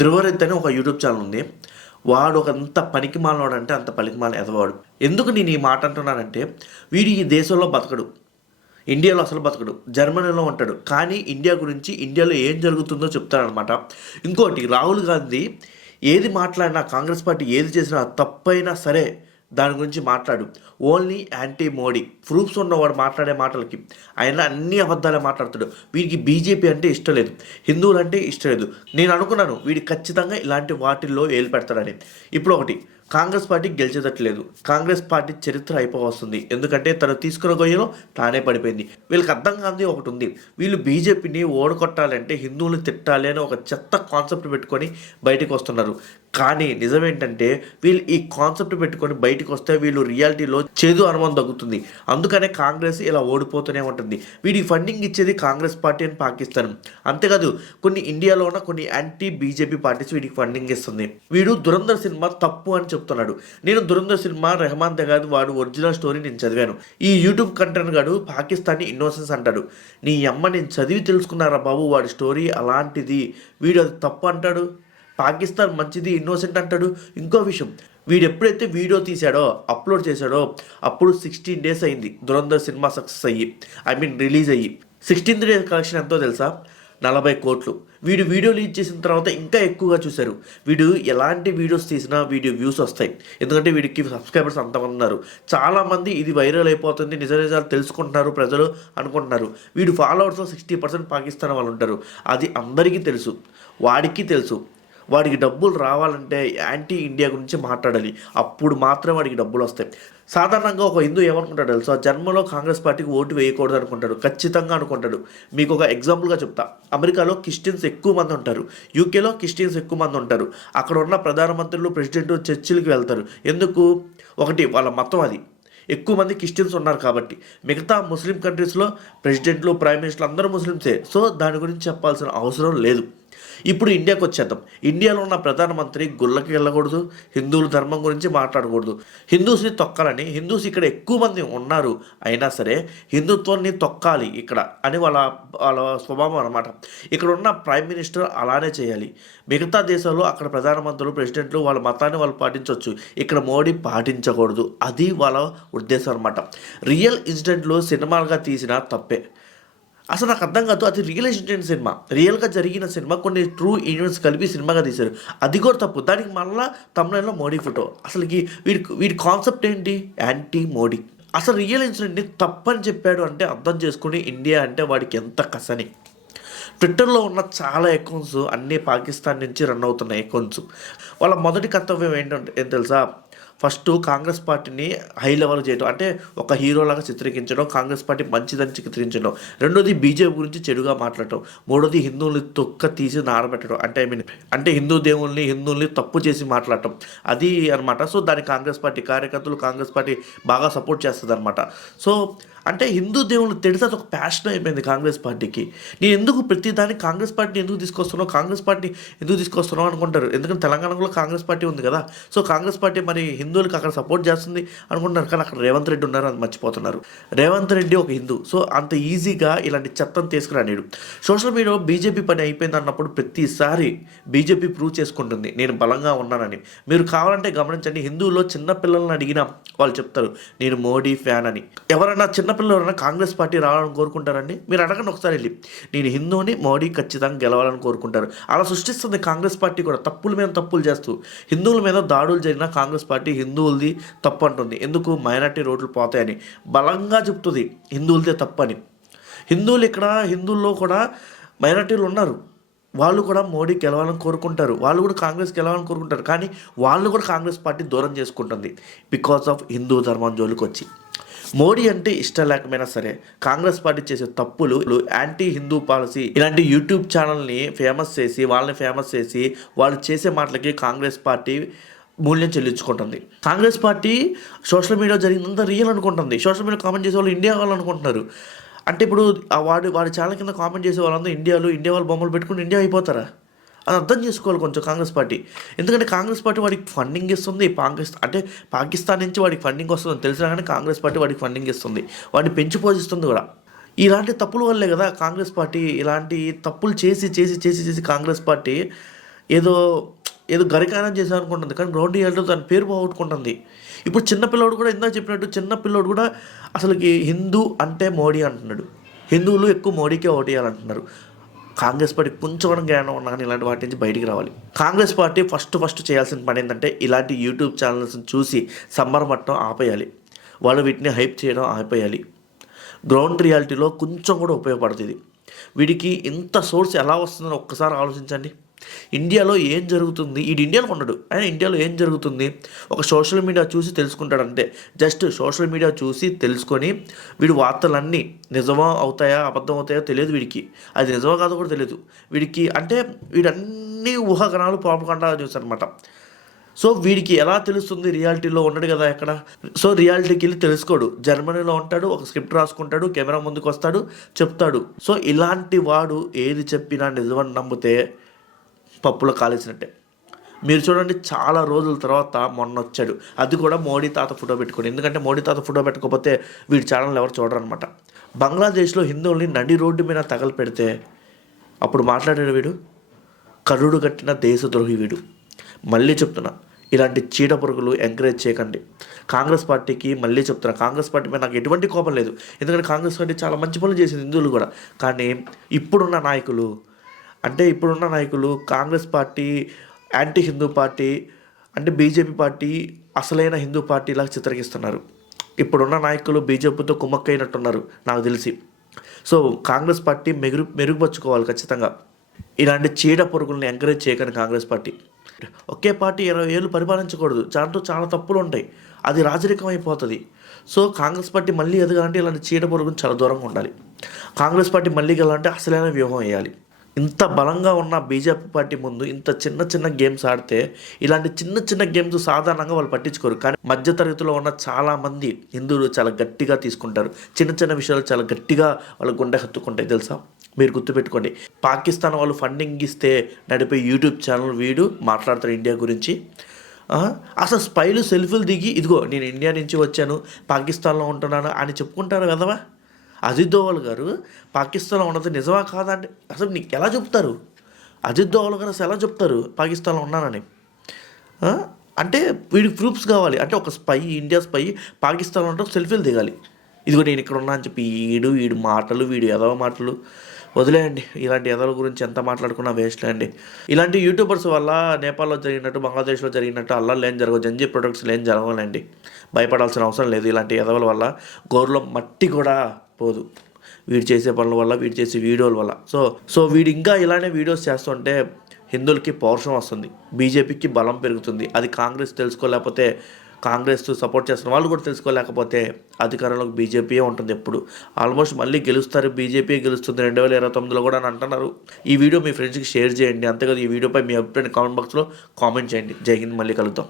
ధృవరెత్ అని ఒక YouTube channel ఉంది. వాడు ఒకంత పనికిమాలినోడంటే అంత పనికిమాలిన ఎదవాడు. ఎందుకు నేను ఈ మాట అంటున్నానంటే, వీడు ఈ దేశంలో బతకడు. ఇండియాలో అసలు బతకడు. జర్మనీలో ఉంటాడు. కానీ ఇండియా గురించి, ఇండియాలో ఏం జరుగుతుందో చెప్తాడనమాట. ఇంకోటి, రాహుల్ గాంధీ ఏది మాట్లాడినా, కాంగ్రెస్ పార్టీ ఏది చేసినా తప్పైనా సరే దాని గురించి మాట్లాడు. ఓన్లీ యాంటీ మోడీ ప్రూఫ్స్ ఉన్నవాడు మాట్లాడే మాటలకి ఆయన అన్ని అబద్ధాలే మాట్లాడుతాడు. వీడికి బీజేపీ అంటే ఇష్టం లేదు, హిందువులు అంటే ఇష్టం లేదు. నేను అనుకున్నాను వీడి ఖచ్చితంగా ఇలాంటి వాటిల్లో ఏలు పెడతాడని. ఇప్పుడు ఒకటి, కాంగ్రెస్ పార్టీ గెలిచేటట్లేదు. కాంగ్రెస్ పార్టీ చరిత్ర అయిపోవస్తుంది. ఎందుకంటే తను తీసుకున్న గొయ్యలో తానే పడిపోయింది. వీళ్ళకి అర్థం కాదు ఒకటి ఉంది. వీళ్ళు బీజేపీని ఓడగొట్టాలంటే హిందువులు తిట్టాలి అని ఒక చెత్త కాన్సెప్ట్ పెట్టుకొని బయటకు వస్తున్నారు. కానీ నిజమేంటంటే వీళ్ళు ఈ కాన్సెప్ట్ పెట్టుకొని బయటకు వస్తే వీళ్ళు రియాలిటీలో చేదు అనుభవం తగ్గుతుంది. అందుకనే కాంగ్రెస్ ఇలా ఓడిపోతూనే ఉంటుంది. వీడికి ఫండింగ్ ఇచ్చేది కాంగ్రెస్ పార్టీ అని పాకిస్తాన్. అంతేకాదు కొన్ని ఇండియాలో ఉన్న కొన్ని యాంటీ బీజేపీ పార్టీస్ వీడికి ఫండింగ్ ఇస్తుంది. వీడు దురంధర్ సినిమా తప్పు అని చెప్తున్నాడు. నేను దురంధర్ సినిమా రెహమాన్ దగ్గర వాడు ఒరిజినల్ స్టోరీ నేను చదివాను. ఈ యూట్యూబ్ కంటెంట్ గాడు పాకిస్తానీ ఇన్నోసెన్స్ అంటాడు. నీ అమ్మ నేను చదివి తెలుసుకున్నారా బాబు, వాడి స్టోరీ అలాంటిది. వీడు అది తప్పు అంటాడు, పాకిస్తాన్ మంచిది ఇన్నోసెంట్ అంటాడు. ఇంకో విషయం, వీడు ఎప్పుడైతే వీడియో తీశాడో, అప్లోడ్ చేశాడో అప్పుడు 16 days అయింది దురంధర్ సినిమా సక్సెస్ అయ్యి, రిలీజ్ అయ్యి. 16th day కలెక్షన్ ఎంతో తెలుసా? 40 కోట్లు. వీడు వీడియో రిలీజ్ చేసిన తర్వాత ఇంకా ఎక్కువగా చూశారు. వీడు ఎలాంటి వీడియోస్ తీసినా వీడియో వ్యూస్ వస్తాయి. ఎందుకంటే వీడికి సబ్స్క్రైబర్స్ అంతమంది ఉన్నారు. చాలామంది ఇది వైరల్ అయిపోతుంది, నిజాలు తెలుసుకుంటున్నారు ప్రజలు అనుకుంటున్నారు. వీడు ఫాలోవర్స్లో 60% పాకిస్తాన్ వాళ్ళు ఉంటారు. అది అందరికీ తెలుసు, వాడికి తెలుసు. వాడికి డబ్బులు రావాలంటే యాంటీ ఇండియా గురించి మాట్లాడాలి. అప్పుడు మాత్రం వాడికి డబ్బులు వస్తాయి. సాధారణంగా ఒక హిందూ ఏమనుకుంటాడు తెలుసా? జన్మలో కాంగ్రెస్ పార్టీకి ఓటు వేయకూడదు అనుకుంటాడు. ఖచ్చితంగా అనుకుంటాడు. మీకు ఒక ఎగ్జాంపుల్గా చెప్తా. అమెరికాలో క్రిస్టియన్స్ ఎక్కువ మంది ఉంటారు, యూకేలో క్రిస్టియన్స్ ఎక్కువ మంది ఉంటారు. అక్కడ ఉన్న ప్రధానమంత్రులు, ప్రెసిడెంట్ చర్చిలకి వెళ్తారు. ఎందుకు? ఒకటి, వాళ్ళ మతం అది. ఎక్కువ మంది క్రిస్టియన్స్ ఉన్నారు కాబట్టి. మిగతా ముస్లిం కంట్రీస్లో ప్రెసిడెంట్లు, ప్రైమ్ మినిస్టర్లు అందరూ ముస్లిమ్సే. సో దాని గురించి చెప్పాల్సిన అవసరం లేదు. ఇప్పుడు ఇండియాకి వచ్చేద్దాం. ఇండియాలో ఉన్న ప్రధానమంత్రి గుళ్ళకి వెళ్ళకూడదు, హిందువుల ధర్మం గురించి మాట్లాడకూడదు, హిందూస్ని తొక్కాలని. హిందూస్ ఇక్కడ ఎక్కువ మంది ఉన్నారు, అయినా సరే హిందుత్వాన్ని తొక్కాలి ఇక్కడ అని వాళ్ళ వాళ్ళ స్వభావం అనమాట. ఇక్కడ ఉన్న ప్రైమ్ మినిస్టర్ అలానే చేయాలి. మిగతా దేశాల్లో అక్కడ ప్రధానమంత్రులు, ప్రెసిడెంట్లు వాళ్ళ మతాన్ని వాళ్ళు పాటించవచ్చు, ఇక్కడ మోడీ పాటించకూడదు. అది వాళ్ళ ఉద్దేశం అనమాట. రియల్ ఇన్సిడెంట్లు సినిమాలుగా తీసినా తప్పే. అసలు నాకు అర్థం కాదు, అది రియల్ ఇన్సిడెంట్ సినిమా, రియల్గా జరిగిన సినిమా, కొన్ని ట్రూ ఈవెంట్స్ కలిపి సినిమాగా తీశారు. అది కూడా తప్పు. దానికి మళ్ళీ తమిళంలో మోడీ ఫోటో. అసలుకి వీడి కాన్సెప్ట్ ఏంటి? యాంటీ మోడీ. అసలు రియల్ ఇన్సిడెంట్ని తప్పని చెప్పాడు అంటే అర్థం చేసుకుని ఇండియా అంటే వాడికి ఎంత కసని. ట్విట్టర్లో ఉన్న చాలా అకౌంట్స్ అన్నీ పాకిస్తాన్ నుంచి రన్ అవుతున్నాయి అకౌంట్స్. వాళ్ళ మొదటి కర్తవ్యం ఏంటంటే ఏం తెలుసా? ఫస్ట్ కాంగ్రెస్ పార్టీని హై లెవెల్ చేయడం, అంటే ఒక హీరోలాగా చిత్రీకరించడం, కాంగ్రెస్ పార్టీ మంచిదని చిత్రించడం. రెండోది బీజేపీ గురించి చెడుగా మాట్లాడటం. మూడోది హిందువుల్ని తొక్క తీసి నారబెట్టడం, అంటే హిందూ దేవుల్ని, హిందువుల్ని తప్పు చేసి మాట్లాడటం. అది అనమాట. సో దాన్ని కాంగ్రెస్ పార్టీ కార్యకర్తలు, కాంగ్రెస్ పార్టీ బాగా సపోర్ట్ చేస్తుంది అనమాట. సో అంటే హిందూ దేవుళ్ళు తిడితే అది ఒక ప్యాషన్ అయిపోయింది కాంగ్రెస్ పార్టీకి. నేను ఎందుకు ప్రతిదాన్ని కాంగ్రెస్ పార్టీని ఎందుకు తీసుకొస్తున్నావు అనుకుంటారు. ఎందుకంటే తెలంగాణలో కాంగ్రెస్ పార్టీ ఉంది కదా. సో కాంగ్రెస్ పార్టీ మరి హిందువులకు అక్కడ సపోర్ట్ చేస్తుంది అనుకుంటున్నారు. కానీ అక్కడ రేవంత్ రెడ్డి ఉన్నారు, అది మర్చిపోతున్నారు. రేవంత్ రెడ్డి ఒక హిందూ. సో అంత ఈజీగా ఇలాంటి చెత్తను తీసుకురానిడు. సోషల్ మీడియాలో బీజేపీ పని అయిపోయింది అన్నప్పుడు ప్రతిసారి బీజేపీ ప్రూవ్ చేసుకుంటుంది నేను బలంగా ఉన్నానని. మీరు కావాలంటే గమనించండి, హిందువుల్లో చిన్న పిల్లల్ని అడిగినా వాళ్ళు చెప్తారు నేను మోడీ ఫ్యాన్ అని. ఎవరైనా చిన్నపిల్లలు ఎవరైనా కాంగ్రెస్ పార్టీ రావాలని కోరుకుంటారండి? మీరు అడగండి ఒకసారి వెళ్ళి. నేను హిందూని, మోడీ ఖచ్చితంగా గెలవాలని కోరుకుంటారు. అలా సృష్టిస్తుంది కాంగ్రెస్ పార్టీ కూడా. తప్పుల మీద తప్పులు చేస్తూ హిందువుల మీద దాడులు జరిగిన కాంగ్రెస్ పార్టీ హిందువులది తప్పు అంటుంది. ఎందుకు? మైనార్టీ రోడ్లు పోతాయని బలంగా చెప్తుంది హిందువులదే తప్పని. హిందువుల్లో కూడా మైనార్టీలు ఉన్నారు. వాళ్ళు కూడా మోడీ గెలవాలని కోరుకుంటారు, వాళ్ళు కూడా కాంగ్రెస్ గెలవాలని కోరుకుంటారు. కానీ వాళ్ళు కూడా కాంగ్రెస్ పార్టీ దూరం చేసుకుంటుంది బికాస్ ఆఫ్ హిందూ ధర్మం జోలికి వచ్చి. మోడీ అంటే ఇష్టం లేకపోయినా సరే కాంగ్రెస్ పార్టీ చేసే తప్పులు, యాంటీ హిందూ పాలసీ, ఇలాంటి యూట్యూబ్ ఛానల్ని వాళ్ళని ఫేమస్ చేసి వాళ్ళు చేసే మాటలకి కాంగ్రెస్ పార్టీ మూల్యం చెల్లించుకుంటుంది. కాంగ్రెస్ పార్టీ సోషల్ మీడియా జరిగిందంతా రియల్ అనుకుంటుంది. సోషల్ మీడియా కామెంట్ చేసే వాళ్ళు ఇండియా వాళ్ళు అనుకుంటున్నారు. అంటే ఇప్పుడు వాడి ఛానల్ కింద కామెంట్ చేసే వాళ్ళందరూ ఇండియా వాళ్ళు బొమ్మలు పెట్టుకుని ఇండియా అయిపోతారా? అది అర్థం చేసుకోవాలి కొంచెం కాంగ్రెస్ పార్టీ. ఎందుకంటే కాంగ్రెస్ పార్టీ వాడికి ఫండింగ్ ఇస్తుంది. పాకిస్తాన్ నుంచి వాడికి ఫండింగ్ వస్తుందని తెలిసినా కానీ కాంగ్రెస్ పార్టీ వాడికి ఫండింగ్ ఇస్తుంది, వాడిని పెంచి పోషిస్తుంది కూడా. ఇలాంటి తప్పుల వల్లే కదా కాంగ్రెస్ పార్టీ ఇలాంటి తప్పులు చేసి కాంగ్రెస్ పార్టీ ఏదో ఏదో గరికారం చేసాం అనుకుంటుంది, కానీ గ్రౌండ్ రియాలిటీలో తన పేరు పోగొట్టుకుంటుంది. ఇప్పుడు చిన్న పిల్లోడు కూడా ఇందాక చెప్పినట్టు చిన్న పిల్లోడు కూడా అసలుకి హిందూ అంటే మోడీ అంటున్నాడు. హిందువులు ఎక్కువ మోడీకే ఓటు వేయాలంటున్నారు. కాంగ్రెస్ పార్టీ కొంచెం కూడా జ్ఞానం ఉన్నా కానీ ఇలాంటి వాటి నుంచి బయటికి రావాలి. కాంగ్రెస్ పార్టీ ఫస్ట్ చేయాల్సిన పని ఏంటంటే ఇలాంటి యూట్యూబ్ ఛానల్స్ని చూసి సంబరపడటం ఆపేయాలి. వాళ్ళు వీటిని హైప్ చేయడం ఆపేయాలి. గ్రౌండ్ రియాలిటీలో కొంచెం కూడా ఉపయోగపడుతుంది. వీడికి ఇంత సోర్స్ ఎలా వస్తుందని ఒక్కసారి ఆలోచించండి. ఇండియాలో ఏం జరుగుతుంది, వీడు ఇండియాలో ఉండడు, ఆయన ఇండియాలో ఏం జరుగుతుంది ఒక సోషల్ మీడియా చూసి తెలుసుకుంటాడు అంతే. జస్ట్ సోషల్ మీడియా చూసి తెలుసుకొని వీడు వార్తలన్నీ నిజమో అవుతాయా అబద్ధం అవుతాయో తెలియదు వీడికి, అది నిజమో కాదో కూడా తెలియదు వీడికి. అంటే వీడన్నీ ఊహాగానాలు ప్రాపగండా న్యూస్ అనమాట. సో వీడికి ఎలా తెలుస్తుంది, రియాలిటీలో ఉండడు కదా ఎక్కడ. సో రియాలిటీకి వెళ్ళి తెలుసుకోడు. జర్మనీలో ఉంటాడు, ఒక స్క్రిప్ట్ రాసుకుంటాడు, కెమెరా ముందుకు వస్తాడు, చెప్తాడు. సో ఇలాంటి వాడు ఏది చెప్పినా నిజమని నమ్మితే పప్పులో కాలేసినట్టే. మీరు చూడండి, చాలా రోజుల తర్వాత మొన్న వచ్చాడు, అది కూడా మోడీ తాత ఫోటో పెట్టుకొని. ఎందుకంటే మోడీ తాత ఫోటో పెట్టుకోకపోతే వీడి ఛానల్ ఎవరు చూడరనమాట. బంగ్లాదేశ్లో హిందువుల్ని నడి రోడ్డు మీద తగలు పెడితే అప్పుడు మాట్లాడాడు వీడు, కరుడు కట్టిన దేశద్రోహి వీడు. మళ్ళీ చెప్తున్నా, ఇలాంటి చీడ పురుగులు ఎంకరేజ్ చేయకండి. కాంగ్రెస్ పార్టీకి మళ్ళీ చెప్తున్నా, కాంగ్రెస్ పార్టీ మీద నాకు ఎటువంటి కోపం లేదు. ఎందుకంటే కాంగ్రెస్ పార్టీ చాలా మంచి పనులు చేసింది హిందువులు కూడా. కానీ ఇప్పుడున్న నాయకులు Congress party anti Hindu party, అంటే బీజేపీ పార్టీ అసలైన హిందూ పార్టీలాగా చిత్రగిస్తున్నారు. ఇప్పుడున్న నాయకులు బీజేపీతో కుమ్మక్కైనట్టున్నారు నాకు తెలిసి. సో కాంగ్రెస్ పార్టీ మెరుగుపరుచుకోవాలి ఖచ్చితంగా. ఇలాంటి చీడ పురుగుల్ని ఎంకరేజ్ చేయకండి కాంగ్రెస్ పార్టీ. ఒకే పార్టీ 20 ఏళ్ళు పరిపాలించకూడదు, దాంట్లో చాలా తప్పులు ఉంటాయి, అది రాజరికం అయిపోతుంది. సో కాంగ్రెస్ పార్టీ మళ్ళీ ఎదగాలంటే ఇలాంటి చీడ పురుగుని చాలా దూరంగా ఉండాలి. కాంగ్రెస్ పార్టీ మళ్ళీ గెలాలంటే అసలైన వ్యూహం వేయాలి. ఇంత బలంగా ఉన్న బీజేపీ పార్టీ ముందు ఇంత చిన్న గేమ్స్ ఆడితే, ఇలాంటి చిన్న గేమ్స్ సాధారణంగా వాళ్ళు పట్టించుకోరు. కానీ మధ్యతరగతిలో ఉన్న చాలామంది హిందువులు చాలా గట్టిగా తీసుకుంటారు. చిన్న విషయాలు చాలా గట్టిగా వాళ్ళ గుండె హత్తుకుంటాయి తెలుసా. మీరు గుర్తుపెట్టుకోండి, పాకిస్తాన్ వాళ్ళు ఫండింగ్ ఇస్తే నడిపే యూట్యూబ్ ఛానల్ వీడు మాట్లాడతారు ఇండియా గురించి. అసలు స్పైలు సెల్ఫీలు దిగి ఇదిగో నేను ఇండియా నుంచి వచ్చాను, పాకిస్తాన్లో ఉంటున్నాను అని చెప్పుకుంటారు కదవా. అజిత్ దోవల్ గారు పాకిస్తాన్లో ఉన్నది నిజమా కాదా అంటే అసలు నీకు ఎలా చెప్తారు? అజిత్ దోవల్ గారు అసలు ఎలా చెప్తారు పాకిస్తాన్లో ఉన్నానని? అంటే వీడికి ప్రూఫ్స్ కావాలి. అంటే ఒక స్పై, ఇండియా స్పై పాకిస్తాన్లో ఉంటే సెల్ఫీలు దిగాలి. ఇదిగో నేను ఇక్కడ ఉన్నా అని చెప్పి వీడి మాటలు, వీడి ఎదవ మాటలు వదిలేయండి. ఇలాంటి ఎదల గురించి ఎంత మాట్లాడుకున్నా వేస్ట్లే అండి. ఇలాంటి యూట్యూబర్స్ వల్ల నేపాల్లో జరిగినట్టు, బంగ్లాదేశ్లో జరిగినట్టు అల్లాలు ఏం జరగవు, జంజీ ప్రొడక్ట్స్లో ఏం జరగాలండి. భయపడాల్సిన అవసరం లేదు. ఇలాంటి ఎదవల వల్ల గోరులో మట్టి కూడా పోదు, వీడు చేసే పనుల వల్ల, వీడు చేసే వీడియోల వల్ల. సో వీడు ఇంకా ఇలానే వీడియోస్ చేస్తుంటే హిందువులకి పౌరుషం వస్తుంది, బీజేపీకి బలం పెరుగుతుంది. అది కాంగ్రెస్ తెలుసుకోలేకపోతే, కాంగ్రెస్ సపోర్ట్ చేస్తున్న వాళ్ళు కూడా తెలుసుకోలేకపోతే అధికారంలోకి బీజేపీయే ఉంటుంది ఎప్పుడు. ఆల్మోస్ట్ మళ్ళీ గెలుస్తారు, బీజేపీ గెలుస్తుంది 2029లో కూడా అని అంటున్నారు. ఈ వీడియో మీ ఫ్రెండ్స్కి షేర్ చేయండి. అంతేకాదు ఈ వీడియోపై మీ అభిప్రాయాన్ని కామెంట్ బాక్స్లో కామెంట్ చేయండి. జై హింద్, మళ్ళీ కలుద్దాం.